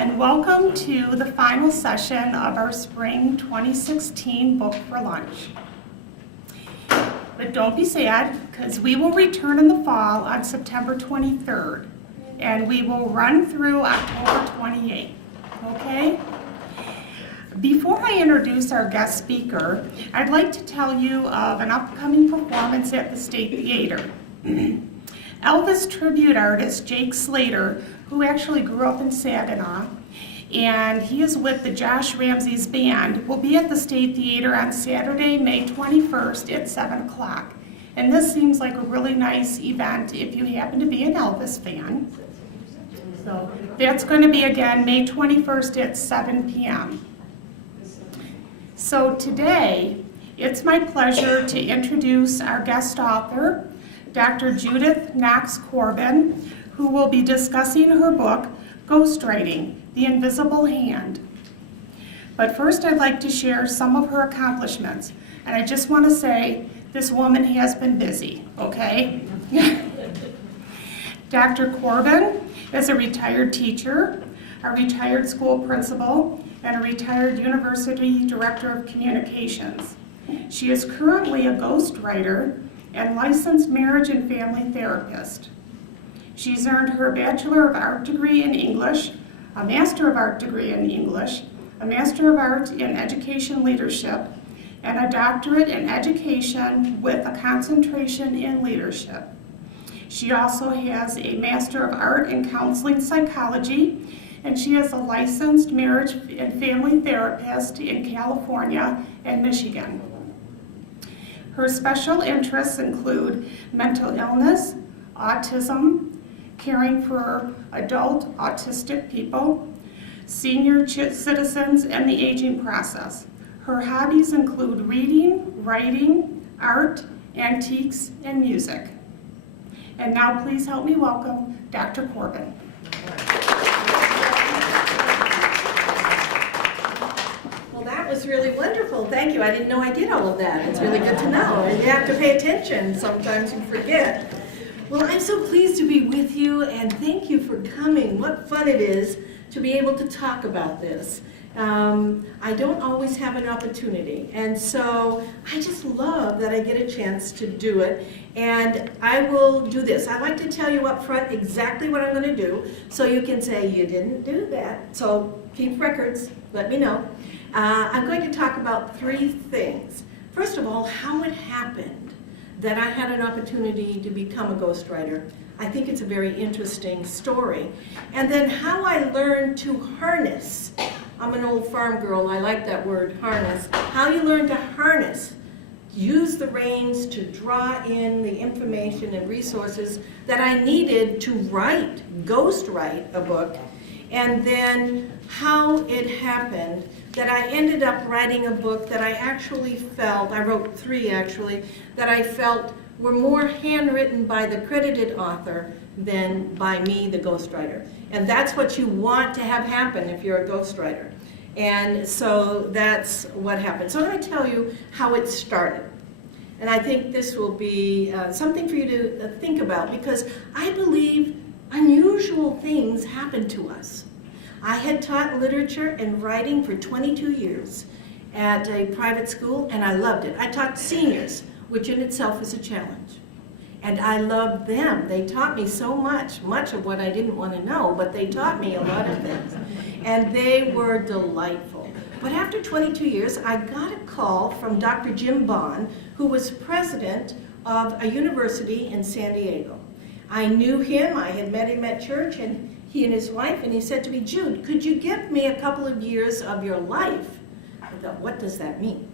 and welcome to the final session of our Spring 2016 Book for Lunch. But don't be sad, because we will return in the fall on September 23rd, and we will run through October 28th, okay? Before I introduce our guest speaker, I'd like to tell you of an upcoming performance at the State Theater. Elvis tribute artist Jake Slater, who actually grew up in Saginaw, and he is with the Josh Ramsey's band, will be at the State Theater on Saturday, May 21st at 7 o'clock. And this seems like a really nice event if you happen to be an Elvis fan. So that's going to be again May 21st at 7 p.m. So today, it's my pleasure to introduce our guest author, Dr. Judith Knox Corbin, who will be discussing her book, Ghostwriting, The Invisible Hand. But first I'd like to share some of her accomplishments. And I just want to say, this woman has been busy, okay? Dr. Corbin is a retired teacher, a retired school principal, and a retired university director of communications. She is currently a ghostwriter and licensed marriage and family therapist. She's earned her Bachelor of Art degree in English, a Master of Art degree in English, a Master of Art in Education Leadership, and a doctorate in education with a concentration in leadership. She also has a Master of Art in Counseling Psychology, and she is a licensed marriage and family therapist in California and Michigan. Her special interests include mental illness, autism, caring for adult autistic people, senior citizens, and the aging process. Her hobbies include reading, writing, art, antiques, and music. And now please help me welcome Dr. Corbin. Well, that was really wonderful. Thank you. I didn't know I did all of that. It's really good to know. And you have to pay attention. Sometimes you forget. Well, I'm so pleased to be with you, and thank you for coming. What fun it is to be able to talk about this. I don't always have an opportunity, and so I just love that I get a chance to do it, and I will do this. I like to tell you up front exactly what I'm going to do, so you can say, you didn't do that, so keep records, let me know. I'm going to talk about three things. First of all, how it happened that I had an opportunity to become a ghostwriter. I think it's a very interesting story. And then how I learned to harness. I'm an old farm girl, I like that word, harness. How you learn to harness, use the reins to draw in the information and resources that I needed to ghostwrite a book, and then how it happened that I ended up writing a book that I actually felt, I wrote three actually, that I felt were more handwritten by the credited author than by me, the ghostwriter. And that's what you want to have happen if you're a ghostwriter. And so that's what happened. So I'm going to tell you how it started. And I think this will be something for you to think about, because I believe unusual things happen to us. I had taught literature and writing for 22 years at a private school, and I loved it. I taught seniors, which in itself is a challenge. And I loved them. They taught me so much of what I didn't want to know, but they taught me a lot of things. And they were delightful. But after 22 years, I got a call from Dr. Jim Bond, who was president of a university in San Diego. I knew him, I had met him at church, and he and his wife, and he said to me, Jude, could you give me a couple of years of your life? I thought, what does that mean?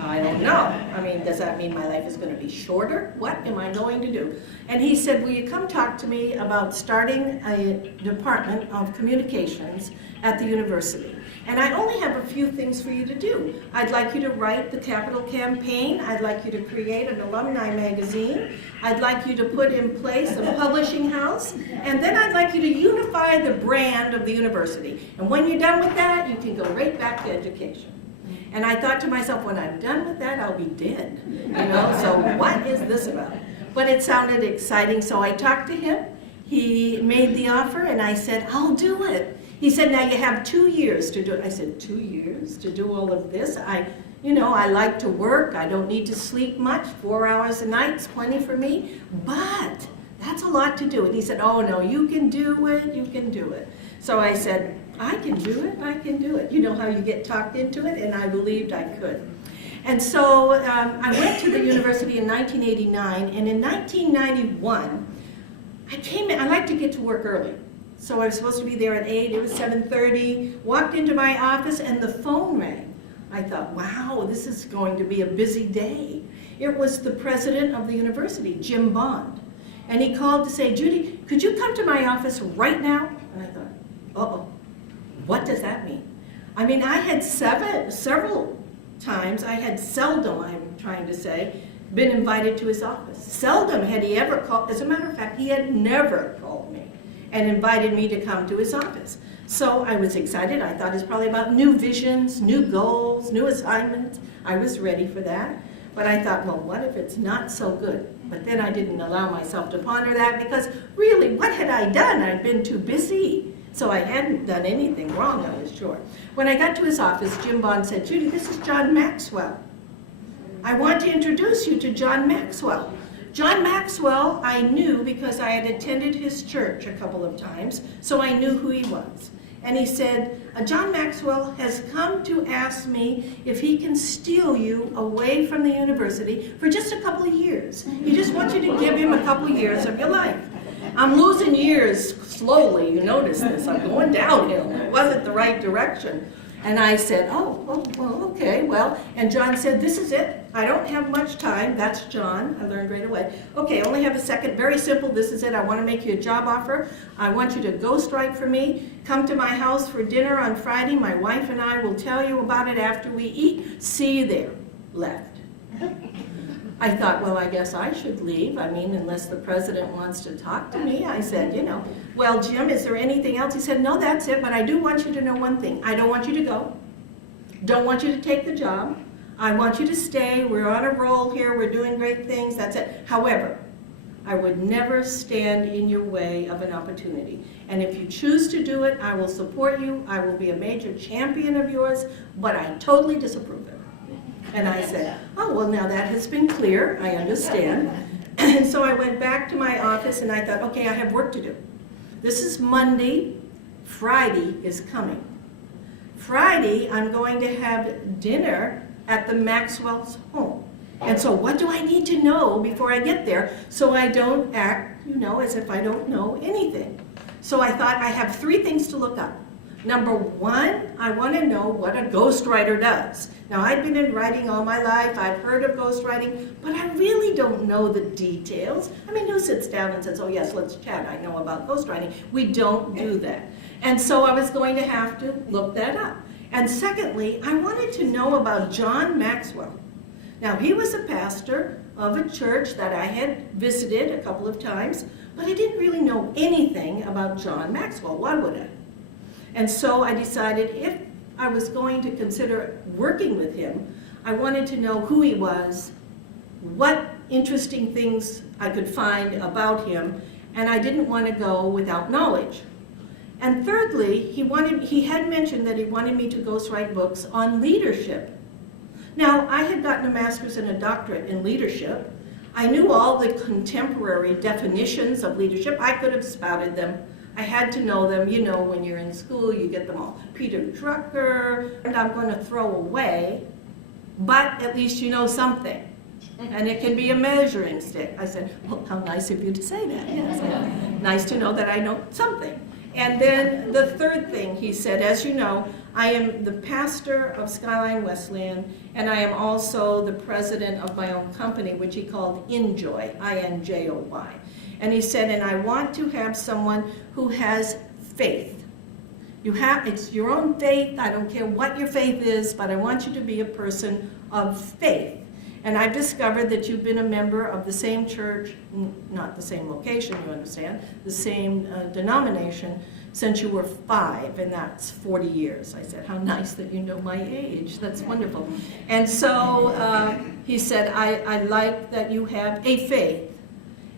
I don't know. I mean, does that mean my life is going to be shorter? What am I going to do? And he said, will you come talk to me about starting a department of communications at the university? And I only have a few things for you to do. I'd like you to write the capital campaign. I'd like you to create an alumni magazine. I'd like you to put in place a publishing house. And then I'd like you to unify the brand of the university. And when you're done with that, you can go right back to education. And I thought to myself, when I'm done with that, I'll be dead. You know, so what is this about? But it sounded exciting, so I talked to him. He made the offer, and I said, I'll do it. He said, now you have 2 years to do it. I said, 2 years to do all of this? I like to work. I don't need to sleep much. 4 hours a night's plenty for me. But that's a lot to do. And he said, oh no, you can do it, you can do it. So I said, I can do it, I can do it. You know how you get talked into it? And I believed I could. And so I went to the university in 1989, and in 1991, I like to get to work early. So I was supposed to be there at 8, it was 7:30, walked into my office and the phone rang. I thought, wow, this is going to be a busy day. It was the president of the university, Jim Bond. And he called to say, Judy, could you come to my office right now? And I thought, uh-oh, what does that mean? I mean, I had several times, I'm trying to say, been invited to his office. Seldom had he ever called, as a matter of fact, he had never called me and invited me to come to his office. So I was excited. I thought it was probably about new visions, new goals, new assignments. I was ready for that. But I thought, well, what if it's not so good? But then I didn't allow myself to ponder that because really, what had I done? I'd been too busy. So I hadn't done anything wrong, I was sure. When I got to his office, Jim Bond said, Judy, this is John Maxwell. I want to introduce you to John Maxwell. John Maxwell I knew because I had attended his church a couple of times, so I knew who he was. And he said, John Maxwell has come to ask me if he can steal you away from the university for just a couple of years. He just wants you to give him a couple of years of your life. I'm losing years slowly, you notice this. I'm going downhill. It wasn't the right direction. And I said, okay, well, and John said, this is it. I don't have much time. That's John. I learned right away. Okay, I only have a second. Very simple. This is it. I want to make you a job offer. I want you to ghostwrite for me. Come to my house for dinner on Friday. My wife and I will tell you about it after we eat. See you there. Left. I thought, well, I guess I should leave. I mean, unless the president wants to talk to me. I said, well, Jim, is there anything else? He said, no, that's it, but I do want you to know one thing. I don't want you to go. Don't want you to take the job. I want you to stay. We're on a roll here. We're doing great things. That's it. However, I would never stand in your way of an opportunity. And if you choose to do it, I will support you. I will be a major champion of yours, but I totally disapprove of it. And I said, oh, well, now that has been clear. I understand. And so I went back to my office and I thought, okay, I have work to do. This is Monday. Friday is coming. Friday, I'm going to have dinner at the Maxwell's home. And so what do I need to know before I get there so I don't act, as if I don't know anything? So I thought I have 3 things to look up. Number 1, I want to know what a ghostwriter does. Now, I've been in writing all my life. I've heard of ghostwriting, but I really don't know the details. I mean, who sits down and says, oh, yes, let's chat. I know about ghostwriting. We don't do that. And so I was going to have to look that up. And secondly, I wanted to know about John Maxwell. Now, he was a pastor of a church that I had visited a couple of times, but I didn't really know anything about John Maxwell. Why would I? And so I decided if I was going to consider working with him, I wanted to know who he was, what interesting things I could find about him, and I didn't want to go without knowledge. And thirdly, he had mentioned that he wanted me to ghostwrite books on leadership. Now, I had gotten a master's and a doctorate in leadership. I knew all the contemporary definitions of leadership. I could have spouted them. I had to know them. When you're in school, you get them all. Peter Drucker, and I'm going to throw away, but at least you know something. And it can be a measuring stick. I said, well, how nice of you to say that. Yes. Nice to know that I know something. And then the third thing he said, as you know, I am the pastor of Skyline Wesleyan, and I am also the president of my own company, which he called Enjoy, I-N-J-O-Y. And he said, and I want to have someone who has faith. It's your own faith. I don't care what your faith is, but I want you to be a person of faith. And I've discovered that you've been a member of the same church, not the same location, you understand, the same denomination since you were 5, and that's 40 years. I said, how nice that you know my age. That's wonderful. And so he said, I like that you have a faith.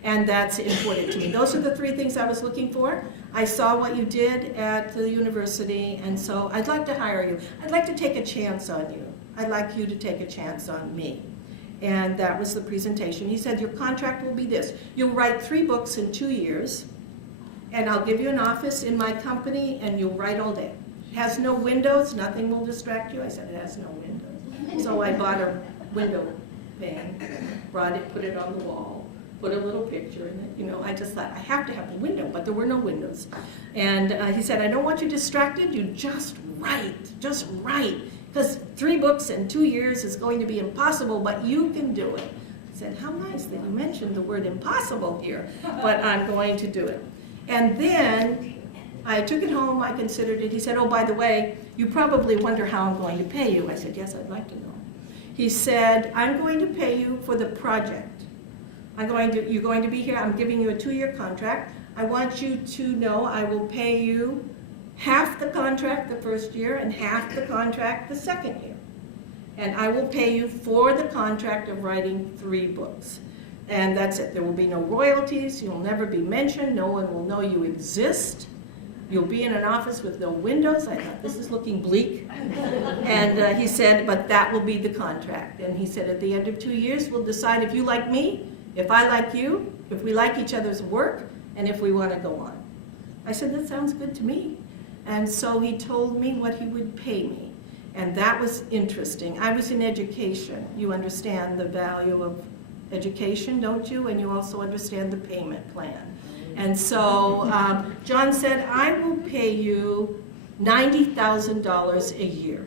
And that's important to me. Those are the three things I was looking for. I saw what you did at the university, and so I'd like to hire you. I'd like to take a chance on you. I'd like you to take a chance on me. And that was the presentation. He said, your contract will be this. You'll write 3 books in 2 years, and I'll give you an office in my company, and you'll write all day. It has no windows, nothing will distract you. I said, it has no windows. So I bought a window pane, brought it, put it on the wall, put a little picture in it. You know, I just thought, I have to have a window, but there were no windows. And he said, I don't want you distracted, you just write, because 3 books in 2 years is going to be impossible, but you can do it. I said, how nice that you mentioned the word impossible here, but I'm going to do it. And then I took it home, I considered it. He said, oh, by the way, you probably wonder how I'm going to pay you. I said, yes, I'd like to know. He said, I'm going to pay you for the project. You're going to be here, I'm giving you a 2-year contract. I want you to know I will pay you half the contract the first year and half the contract the second year. And I will pay you for the contract of writing 3 books. And that's it. There will be no royalties, you'll never be mentioned, no one will know you exist. You'll be in an office with no windows. I thought, this is looking bleak. And he said, but that will be the contract. And he said, at the end of 2 years, we'll decide if you like me, if I like you, if we like each other's work, and if we want to go on. I said, that sounds good to me. And so he told me what he would pay me. And that was interesting. I was in education. You understand the value of education, don't you? And you also understand the payment plan. And so John said, I will pay you $90,000 a year.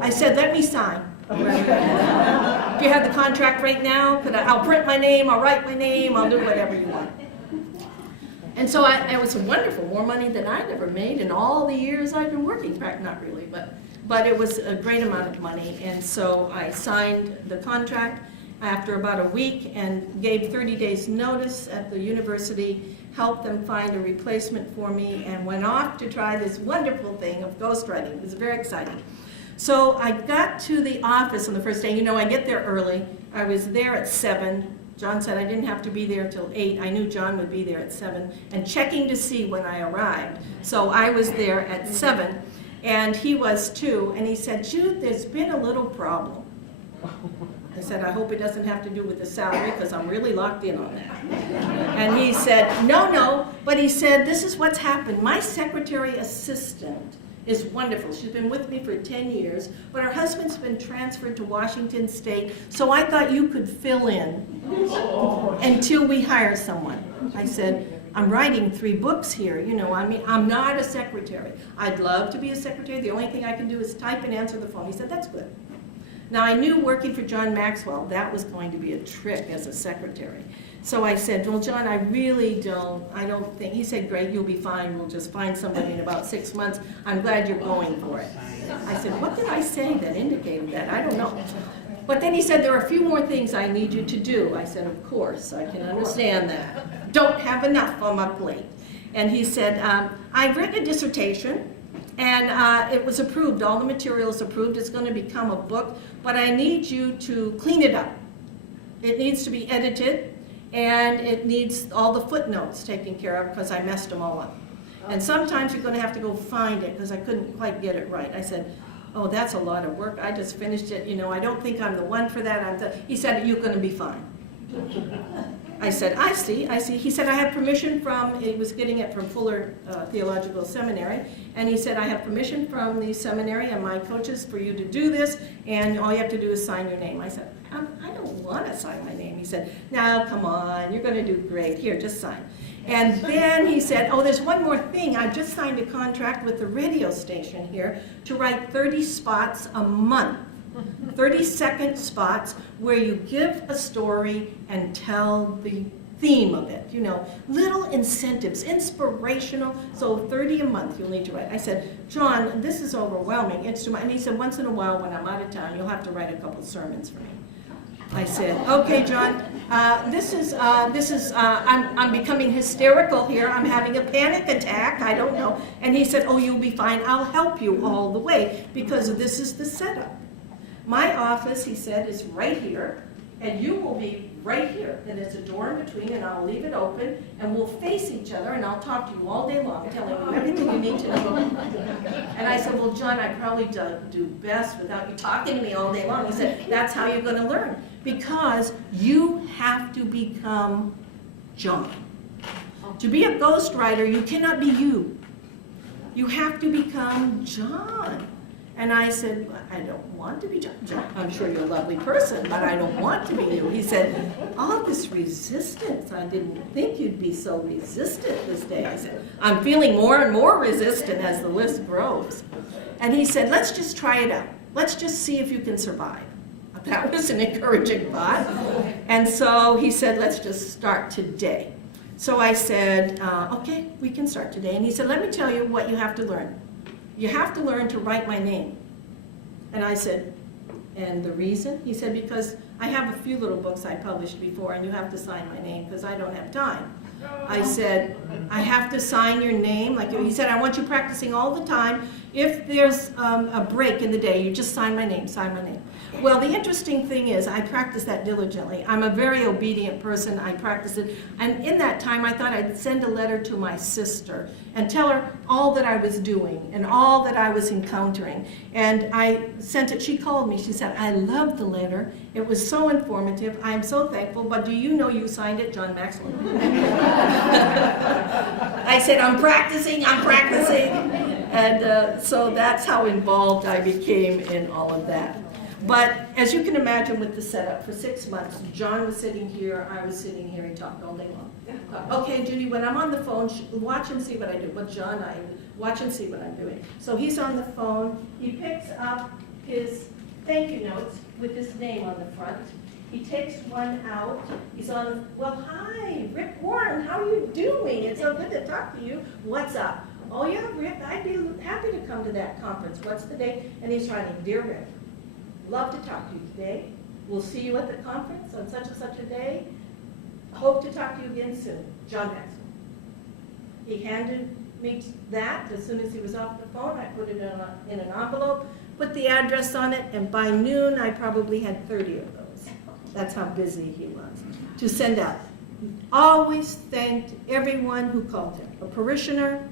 I said, let me sign. If you have the contract right now, I'll print my name, I'll write my name, I'll do whatever you want. And so it was wonderful, more money than I'd ever made in all the years I've been working. Not really, but it was a great amount of money. And so I signed the contract after about a week and gave 30 days notice at the university, helped them find a replacement for me, and went off to try this wonderful thing of ghostwriting. It was very exciting. So I got to the office on the first day. You know, I get there early. I was there at 7. John said I didn't have to be there till 8. I knew John would be there at 7, and checking to see when I arrived. So I was there at 7, and he was too. And he said, Judith, there's been a little problem. I said, I hope it doesn't have to do with the salary, because I'm really locked in on that. And he said, no, but he said, this is what's happened. My secretary assistant is wonderful. She's been with me for 10 years, but her husband's been transferred to Washington State, so I thought you could fill in until we hire someone. I said, I'm writing 3 books here, you know, I mean, I'm not a secretary. I'd love to be a secretary. The only thing I can do is type and answer the phone. He said, that's good. Now, I knew working for John Maxwell, that was going to be a trick as a secretary. So I said, well, John, I don't think, he said, great, you'll be fine, we'll just find somebody in about 6 months. I'm glad you're going for it. I said, what did I say that indicated that? I don't know. But then he said, there are a few more things I need you to do. I said, of course, I can understand that. Don't have enough on my plate. And he said, I've written a dissertation, and it was approved, all the material is approved, it's going to become a book, but I need you to clean it up. It needs to be edited, and it needs all the footnotes taken care of because I messed them all up. And sometimes you're going to have to go find it because I couldn't quite get it right. I said, oh, that's a lot of work. I just finished it. You know, I don't think I'm the one for that. He said, you're going to be fine. I said, I see. He said, I have permission from, he was getting it from Fuller Theological Seminary, and he said, I have permission from the seminary and my coaches for you to do this, and all you have to do is sign your name. I said, I don't want to sign my name. He said, now, come on, you're going to do great. Here, just sign. And then he said, oh, there's one more thing. I've just signed a contract with the radio station here to write 30 spots a month. 30-second spots where you give a story and tell the theme of it, you know, little incentives, inspirational, so 30 a month you'll need to write. I said, John, this is overwhelming, it's too much. And he said, once in a while when I'm out of town, you'll have to write a couple sermons for me. I said, okay, John, I'm becoming hysterical here, I'm having a panic attack, I don't know. And he said, oh, you'll be fine, I'll help you all the way, because this is the setup. My office, he said, is right here, and you will be right here, and there's a door in between, and I'll leave it open, and we'll face each other, and I'll talk to you all day long, telling you everything you need to know. And I said, well, John, I probably do best without you talking to me all day long. He said, that's how you're going to learn, because you have to become John. To be a ghostwriter, you cannot be you. You have to become John. And I said, I don't want to be John. I'm sure you're a lovely person, but I don't want to be you. He said, all this resistance, I didn't think you'd be so resistant this day. I said, I'm feeling more and more resistant as the list grows. And he said, let's just try it out. Let's just see if you can survive. That was an encouraging thought. And so he said, let's just start today. So I said, okay, we can start today. And he said, let me tell you what you have to learn. You have to learn to write my name. And I said, and the reason? He said, because I have a few little books I published before, and you have to sign my name because I don't have time. I said, I have to sign your name. Like he said, I want you practicing all the time. If there's a break in the day, you just sign my name, sign my name. Well, the interesting thing is I practice that diligently. I'm a very obedient person. I practice it. And in that time, I thought I'd send a letter to my sister and tell her all that I was doing and all that I was encountering. And I sent it. She called me. She said, I loved the letter. It was so informative. I'm so thankful. But do you know you signed it, John Maxwell? I said, I'm practicing. And so that's how involved I became in all of that. But as you can imagine with the setup, for 6 months, John was sitting here, I was sitting here, he talked all day long. Okay, Judy, when I'm on the phone, watch and see what I do. But John, I watch and see what I'm doing. So he's on the phone, he picks up his thank you notes with his name on the front. He takes one out, he's on, well, hi, Rick Warren, how are you doing? It's so good to talk to you. What's up? Oh yeah, Rick, I'd be happy to come to that conference. What's the date? And he's writing, Dear Rick, love to talk to you today. We'll see you at the conference on such and such a day. Hope to talk to you again soon. John Maxwell. He handed me that as soon as he was off the phone. I put it in an envelope, put the address on it, and by noon I probably had 30 of those. That's how busy he was to send out. Always thanked everyone who called him. A parishioner,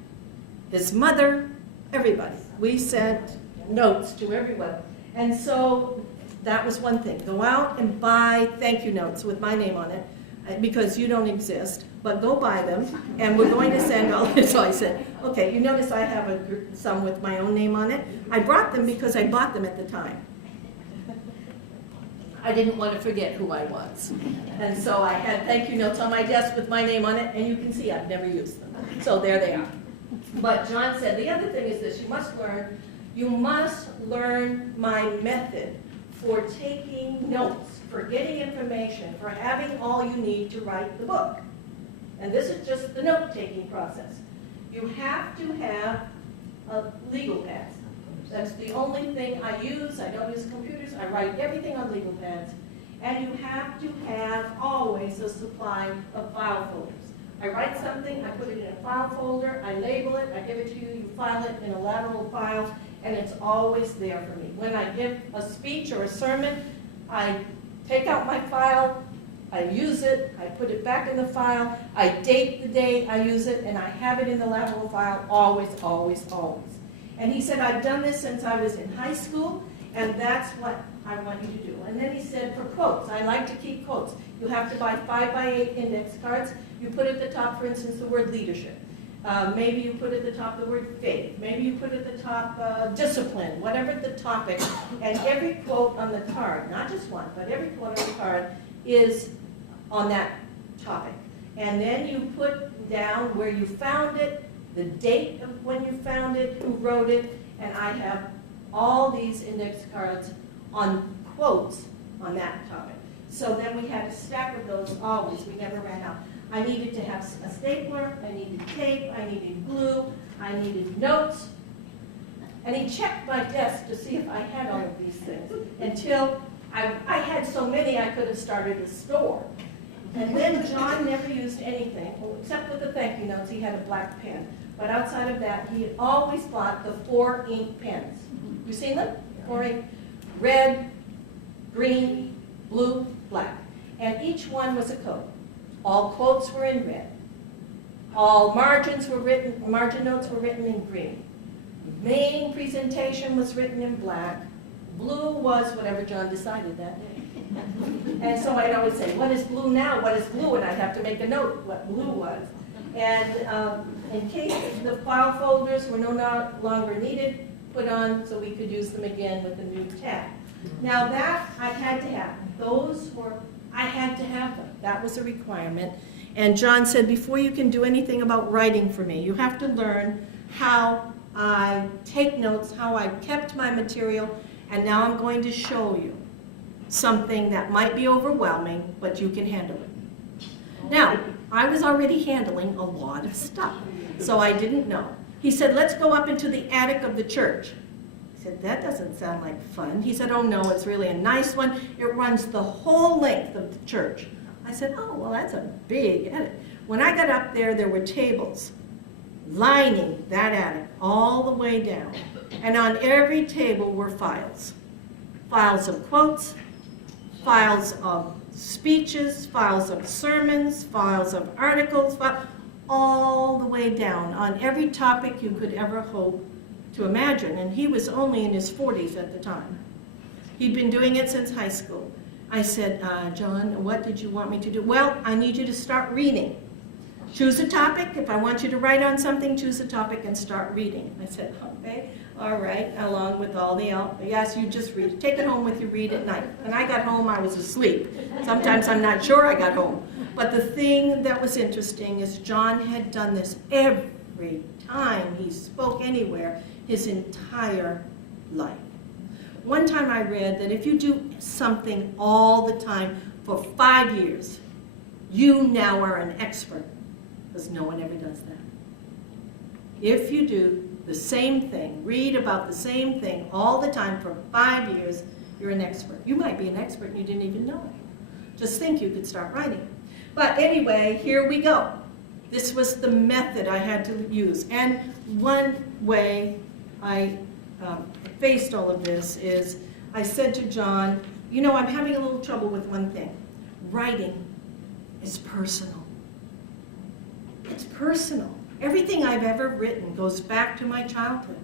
his mother, everybody. We sent notes to everyone. And so that was one thing. Go out and buy thank you notes with my name on it, because you don't exist, but go buy them, and we're going to send all this. So I said, okay, you notice I have some with my own name on it. I brought them because I bought them at the time. I didn't want to forget who I was. And so I had thank you notes on my desk with my name on it, and you can see I've never used them. So there they are. But John said, the other thing is this, you must learn my method for taking notes, for getting information, for having all you need to write the book. And this is just the note-taking process. You have to have legal pads. That's the only thing I use. I don't use computers. I write everything on legal pads. And you have to have always a supply of file folders. I write something, I put it in a file folder, I label it, I give it to you, you file it in a lateral file, and it's always there for me. When I give a speech or a sermon, I take out my file, I use it, I put it back in the file, I date the day I use it, and I have it in the lateral file always, always, always. And he said, I've done this since I was in high school, and that's what I want you to do. And then he said, for quotes, I like to keep quotes. You have to buy 5x8 index cards. You put at the top, for instance, the word leadership. Maybe you put at the top the word faith. Maybe you put at the top discipline, whatever the topic. And every quote on the card, not just one, but every quote on the card is on that topic. And then you put down where you found it, the date of when you found it, who wrote it, and I have all these index cards on quotes on that topic. So then we had a stack of those always. We never ran out. I needed to have a stapler, I needed tape, I needed glue, I needed notes. And he checked my desk to see if I had all of these things until I had so many I could have started a store. And then John never used anything, except with the thank you notes. He had a black pen. But outside of that, he always bought the 4 ink pens. You seen them? 4 ink. Red, green, blue, black. and each one was a code. All quotes were in red. All margin notes were written in green. Main presentation was written in black. Blue was whatever John decided that day. And so I'd always say, what is blue now? What is blue? And I'd have to make a note what blue was. And in case the file folders were no longer needed, put on so we could use them again with a new tab. Now that I had to have. I had to have them. That was a requirement. And John said, before you can do anything about writing for me, you have to learn how I take notes, how I kept my material, and now I'm going to show you something that might be overwhelming, but you can handle it. Now, I was already handling a lot of stuff, so I didn't know. He said, let's go up into the attic of the church. I said, that doesn't sound like fun. He said, oh no, it's really a nice one. It runs the whole length of the church. I said, oh, well, that's a big attic. When I got up there, there were tables lining that attic all the way down. And on every table were files. Files of quotes, files of speeches, files of sermons, files of articles, all the way down on every topic you could ever hope to imagine. And he was only in his 40s at the time. He'd been doing it since high school. I said, John, what did you want me to do? Well, I need you to start reading. Choose a topic. If I want you to write on something, choose a topic and start reading. I said, okay, all right, along with all the else. Yes, you just read it. Take it home with you, read at night. When I got home, I was asleep. Sometimes I'm not sure I got home. But the thing that was interesting is John had done this every time he spoke anywhere his entire life. One time I read that if you do something all the time for 5 years, you now are an expert, because no one ever does that. If you do the same thing, read about the same thing all the time for 5 years, you're an expert. You might be an expert and you didn't even know it. Just think you could start writing. But anyway, here we go. This was the method I had to use. And one way I faced all of this is I said to John, you know, I'm having a little trouble with one thing. Writing is personal. It's personal. Everything I've ever written goes back to my childhood,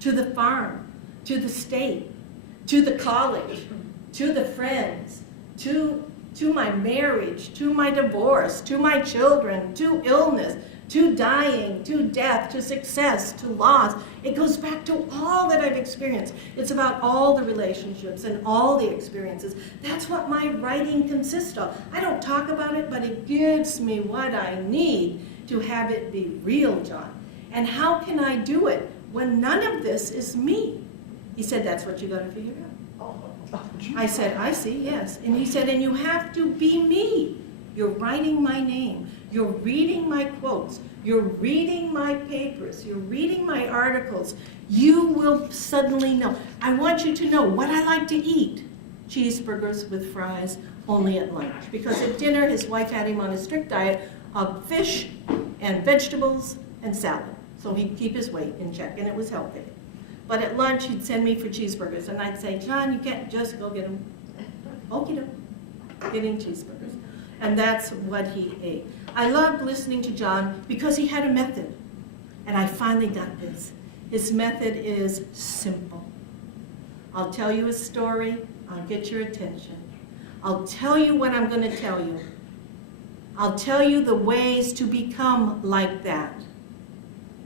to the farm, to the state, to the college, to the friends, to my marriage, to my divorce, to my children, to illness, to dying, to death, to success, to loss. It goes back to all that I've experienced. It's about all the relationships and all the experiences. That's what my writing consists of. I don't talk about it, but it gives me what I need to have it be real, John. And how can I do it when none of this is me? He said, that's what you got to figure out. I said, I see, yes. And he said, and you have to be me. You're writing my name. You're reading my quotes. You're reading my papers. You're reading my articles. You will suddenly know. I want you to know what I like to eat. Cheeseburgers with fries, only at lunch. Because at dinner, his wife had him on a strict diet of fish and vegetables and salad. So he'd keep his weight in check, and it was healthy. But at lunch, he'd send me for cheeseburgers, and I'd say, John, you can't just go get them. Okie doke, getting cheeseburgers. And that's what he ate. I loved listening to John because he had a method. And I finally got this. His method is simple. I'll tell you a story. I'll get your attention. I'll tell you what I'm going to tell you. I'll tell you the ways to become like that.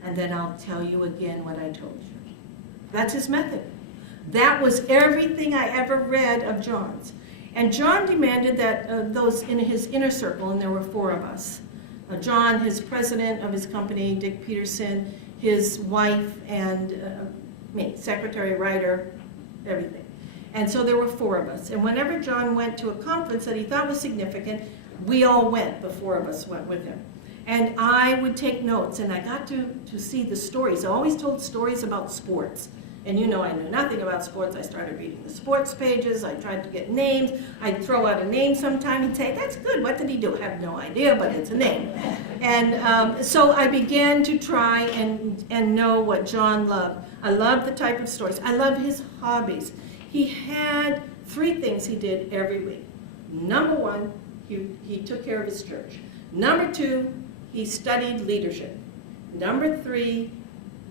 And then I'll tell you again what I told you. That's his method. That was everything I ever read of John's. And John demanded that those in his inner circle, and there were 4 of us, John, his president of his company, Dick Peterson, his wife, and me, secretary, writer, everything. And so there were 4 of us. And whenever John went to a conference that he thought was significant, we all went, the 4 of us went with him. And I would take notes, and I got to see the stories. I always told stories about sports. And you know I knew nothing about sports. I started reading the sports pages. I tried to get names. I'd throw out a name sometime. He'd say, that's good. What did he do? I have no idea, but it's a name. And so I began to try and know what John loved. I loved the type of stories. I loved his hobbies. He had 3 things he did every week. Number one, he took care of his church. Number two, he studied leadership. Number three,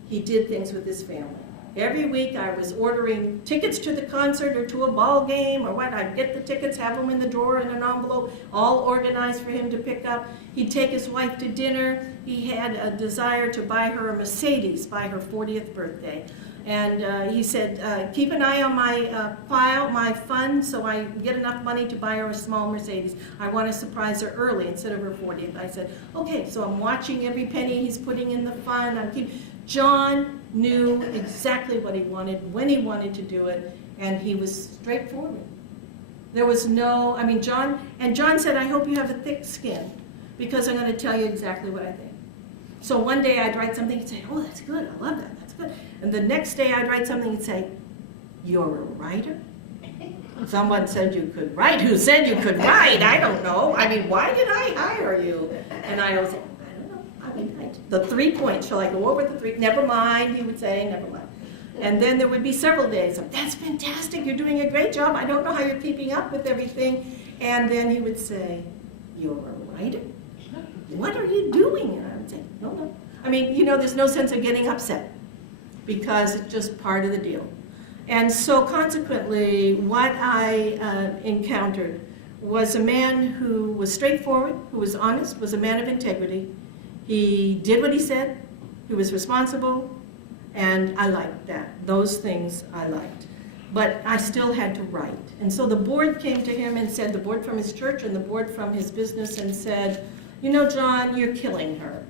he did things with his family. Every week I was ordering tickets to the concert or to a ball game or what. I'd get the tickets, have them in the drawer in an envelope, all organized for him to pick up. He'd take his wife to dinner. He had a desire to buy her a Mercedes by her 40th birthday. And he said, keep an eye on my my fund, so I get enough money to buy her a small Mercedes. I want to surprise her early instead of her 40th. I said, okay, so I'm watching every penny he's putting in the fund. John knew exactly what he wanted, when he wanted to do it, and he was straightforward. There was no, John said, I hope you have a thick skin, because I'm going to tell you exactly what I think. So one day I'd write something and say, oh, that's good, I love that, that's good. And the next day I'd write something and say, you're a writer? Someone said you could write. Who said you could write? I don't know. Why did I hire you? And I always say, I don't know. The 3 points, shall I go over the 3? Never mind, he would say, never mind. And then there would be several days of, that's fantastic, you're doing a great job. I don't know how you're keeping up with everything. And then he would say, you're a writer? What are you doing? And I would say, no. There's no sense of getting upset because it's just part of the deal. And so consequently, what I encountered was a man who was straightforward, who was honest, was a man of integrity. He did what he said, he was responsible, and I liked that. Those things I liked. But I still had to write. And so the board came to him and said, the board from his church and the board from his business, and said, John, you're killing her.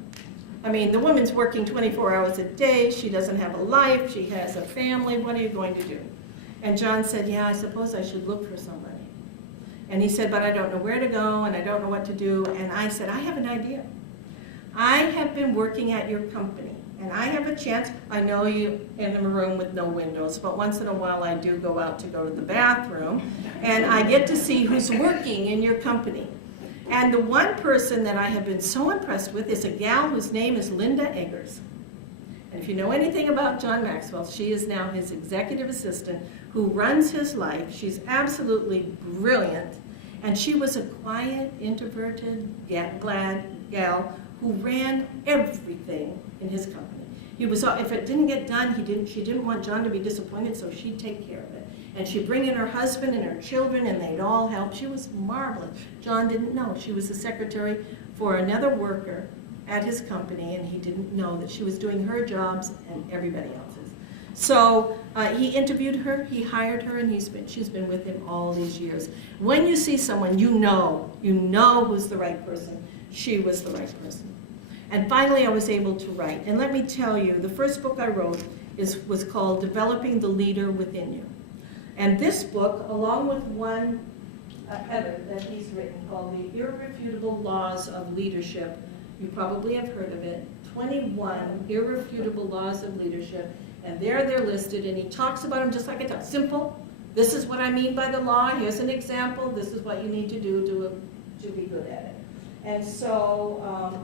The woman's working 24 hours a day, she doesn't have a life, she has a family, what are you going to do? And John said, yeah, I suppose I should look for somebody. And he said, but I don't know where to go and I don't know what to do. And I said, I have an idea. I have been working at your company and I have a chance. I know you in a room with no windows, but once in a while I do go out to go to the bathroom and I get to see who's working in your company. And the one person that I have been so impressed with is a gal whose name is Linda Eggers. And if you know anything about John Maxwell, she is now his executive assistant who runs his life. She's absolutely brilliant. And she was a quiet, introverted, glad gal who ran everything in his company. If it didn't get done, she didn't want John to be disappointed, so she'd take care of it. And she'd bring in her husband and her children, and they'd all help. She was marvelous. John didn't know. She was the secretary for another worker at his company, and he didn't know that she was doing her jobs and everybody else's. So he interviewed her, he hired her, and she's been with him all these years. When you see someone, you know who's the right person. She was the right person. And finally, I was able to write. And let me tell you, the first book I wrote was called Developing the Leader Within You. And this book, along with one other that he's written called The Irrefutable Laws of Leadership, you probably have heard of it, 21 Irrefutable Laws of Leadership, and there they're listed, and he talks about them just like I talk. Simple, this is what I mean by the law, here's an example, this is what you need to do to be good at it. And so,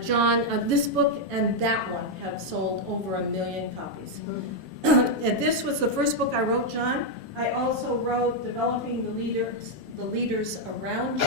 John, this book and that one have sold over 1 million copies. And this was the first book I wrote, John. I also wrote Developing the Leaders Around You,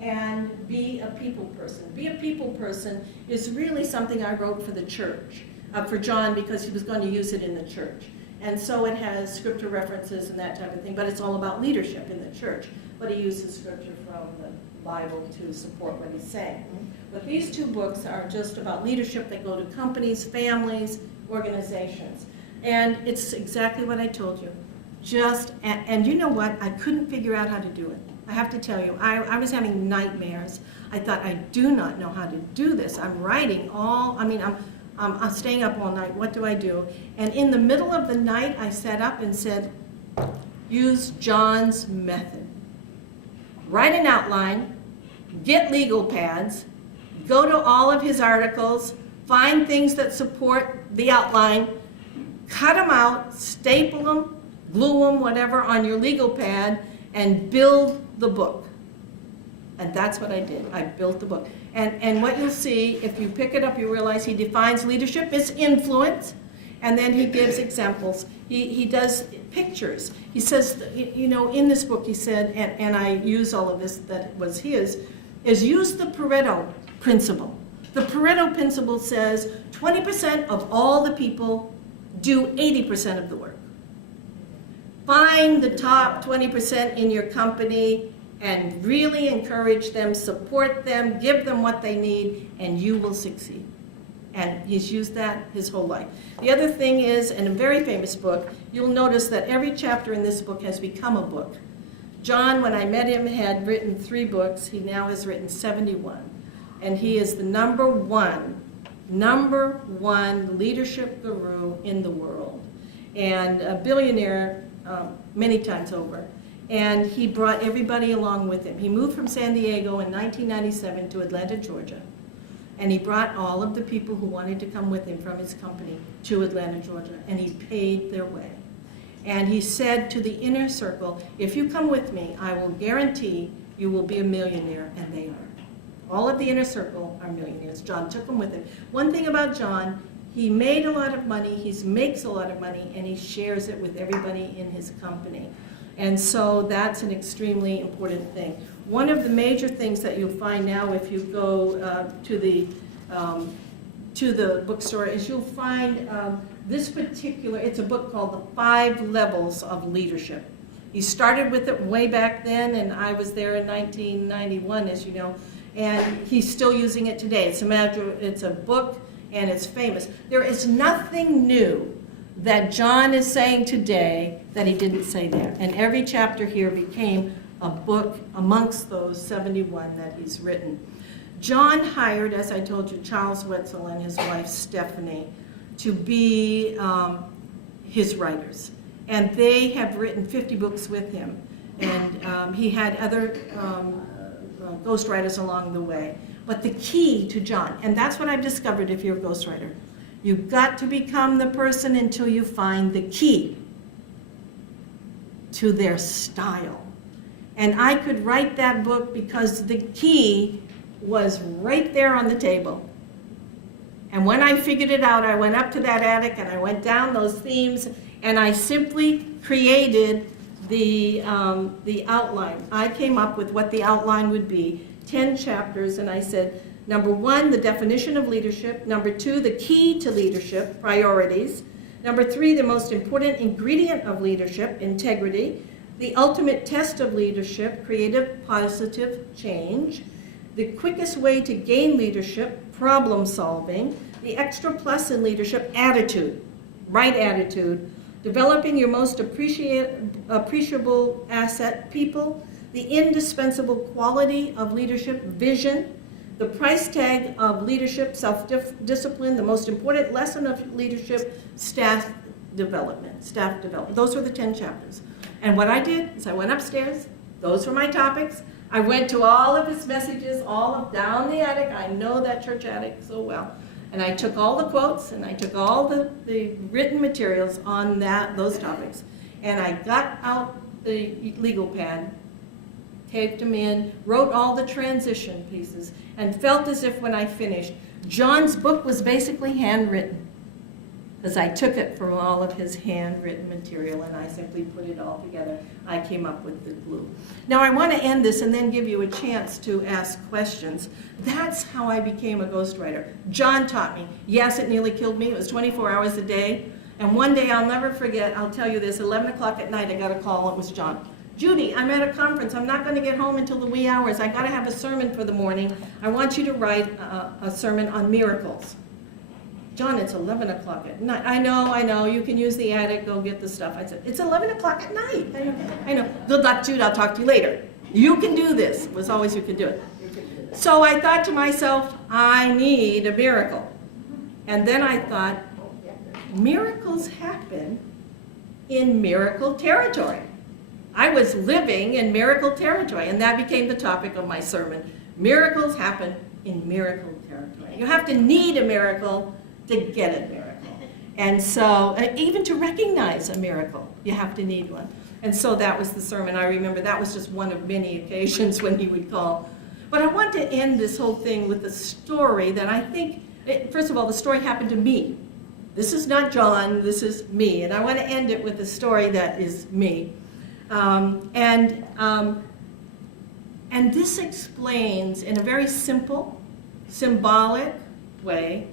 and Be a People Person. Be a People Person is really something I wrote for the church, for John, because he was going to use it in the church. And so it has scripture references and that type of thing, but it's all about leadership in the church. But he uses scripture from the Bible to support what he's saying. But these two books are just about leadership that go to companies, families, organizations. And it's exactly what I told you. And you know what? I couldn't figure out how to do it. I have to tell you, I was having nightmares. I thought, I do not know how to do this. I'm writing I'm staying up all night. What do I do? And in the middle of the night, I sat up and said, use John's method. Write an outline, get legal pads, go to all of his articles, find things that support the outline, cut them out, staple them, glue them, whatever, on your legal pad, and build the book. And that's what I did. I built the book. And what you'll see, if you pick it up, you realize he defines leadership as influence. And then he gives examples. He does pictures. He says, you know, in this book he said, and I use all of this that was his, is use the Pareto principle. The Pareto principle says 20% of all the people do 80% of the work. Find the top 20% in your company and really encourage them, support them, give them what they need, and you will succeed. And he's used that his whole life. The other thing is, in a very famous book, you'll notice that every chapter in this book has become a book. John, when I met him, had written 3 books. He now has written 71. And he is the number one leadership guru in the world. And a billionaire many times over. And he brought everybody along with him. He moved from San Diego in 1997 to Atlanta, Georgia. And he brought all of the people who wanted to come with him from his company to Atlanta, Georgia, and he paid their way. And he said to the inner circle, if you come with me, I will guarantee you will be a millionaire, and they are. All of the inner circle are millionaires. John took them with him. One thing about John, he made a lot of money, he makes a lot of money, and he shares it with everybody in his company. And so that's an extremely important thing. One of the major things that you'll find now if you go to the bookstore is you'll find this particular, it's a book called The 5 Levels of Leadership. He started with it way back then, and I was there in 1991, as you know, and he's still using it today. It's a book, and it's famous. There is nothing new that John is saying today that he didn't say there. And every chapter here became a book amongst those 71 that he's written. John hired, as I told you, Charles Wetzel and his wife Stephanie to be his writers. And they have written 50 books with him. And he had other ghostwriters along the way. But the key to John, and that's what I've discovered if you're a ghostwriter, you've got to become the person until you find the key to their style. And I could write that book because the key was right there on the table. And when I figured it out, I went up to that attic and I went down those themes and I simply created the outline. I came up with what the outline would be, 10 chapters, and I said, number 1, the definition of leadership. Number 2, the key to leadership, priorities. Number 3, the most important ingredient of leadership, integrity. The ultimate test of leadership, creative, positive change. The quickest way to gain leadership, problem solving. The extra plus in leadership, attitude, right attitude. Developing your most appreciable asset, people. The indispensable quality of leadership, vision. The price tag of leadership, self-discipline. The most important lesson of leadership, staff development. Those were the 10 chapters. And what I did is I went upstairs. Those were my topics. I went to all of his messages, down the attic. I know that church attic so well. And I took all the quotes and I took all the written materials on those topics. And I got out the legal pad, taped them in, wrote all the transition pieces, and felt as if when I finished, John's book was basically handwritten. Because I took it from all of his handwritten material and I simply put it all together. I came up with the glue. Now I want to end this and then give you a chance to ask questions. That's how I became a ghostwriter. John taught me. Yes, it nearly killed me. It was 24 hours a day. And one day I'll never forget, I'll tell you this, 11 o'clock at night I got a call. It was John. Judy, I'm at a conference. I'm not going to get home until the wee hours. I got to have a sermon for the morning. I want you to write a sermon on miracles. John, it's 11 o'clock at night. I know, you can use the attic, go get the stuff. I said, it's 11 o'clock at night. I know. Good luck, Jude, I'll talk to you later. You can do this, was always you can do it. So I thought to myself, I need a miracle. And then I thought, miracles happen in miracle territory. I was living in miracle territory, and that became the topic of my sermon. Miracles happen in miracle territory. You have to need a miracle to get a miracle. And so, even to recognize a miracle, you have to need one. And so that was the sermon. I remember that was just one of many occasions when he would call. But I want to end this whole thing with a story that I think, first of all, the story happened to me. This is not John, this is me. And I want to end it with a story that is me. And this explains in a very simple, symbolic way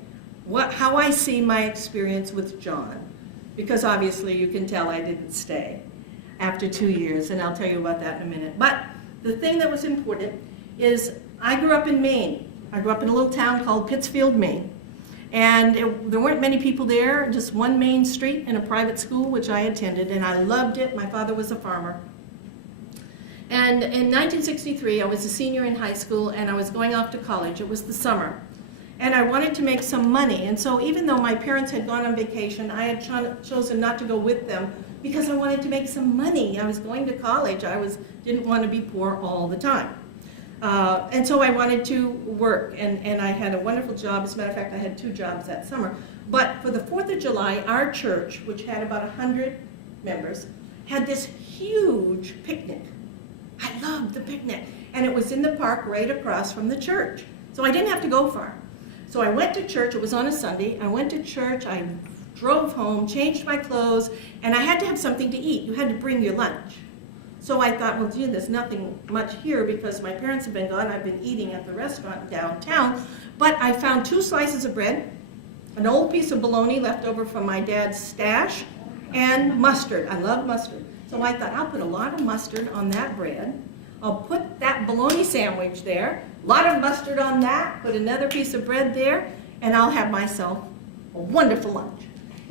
how I see my experience with John. Because obviously you can tell I didn't stay after 2 years, and I'll tell you about that in a minute. But the thing that was important is I grew up in Maine. I grew up in a little town called Pittsfield, Maine. And there weren't many people there, just one main street and a private school, which I attended, and I loved it. My father was a farmer. And in 1963, I was a senior in high school, and I was going off to college. It was the summer. And I wanted to make some money. And so even though my parents had gone on vacation, I had chosen not to go with them because I wanted to make some money. I was going to college. Didn't want to be poor all the time. And so I wanted to work, and I had a wonderful job. As a matter of fact, I had 2 jobs that summer. But for the 4th of July, our church, which had about 100 members, had this huge picnic. I loved the picnic. And it was in the park right across from the church. So I didn't have to go far. So I went to church. It was on a Sunday. I went to church. I drove home, changed my clothes, and I had to have something to eat. You had to bring your lunch. So I thought, well, gee, there's nothing much here because my parents have been gone. I've been eating at the restaurant downtown. But I found 2 slices of bread, an old piece of bologna left over from my dad's stash, and mustard. I love mustard. So I thought, I'll put a lot of mustard on that bread. I'll put that bologna sandwich there, a lot of mustard on that, put another piece of bread there, and I'll have myself a wonderful lunch.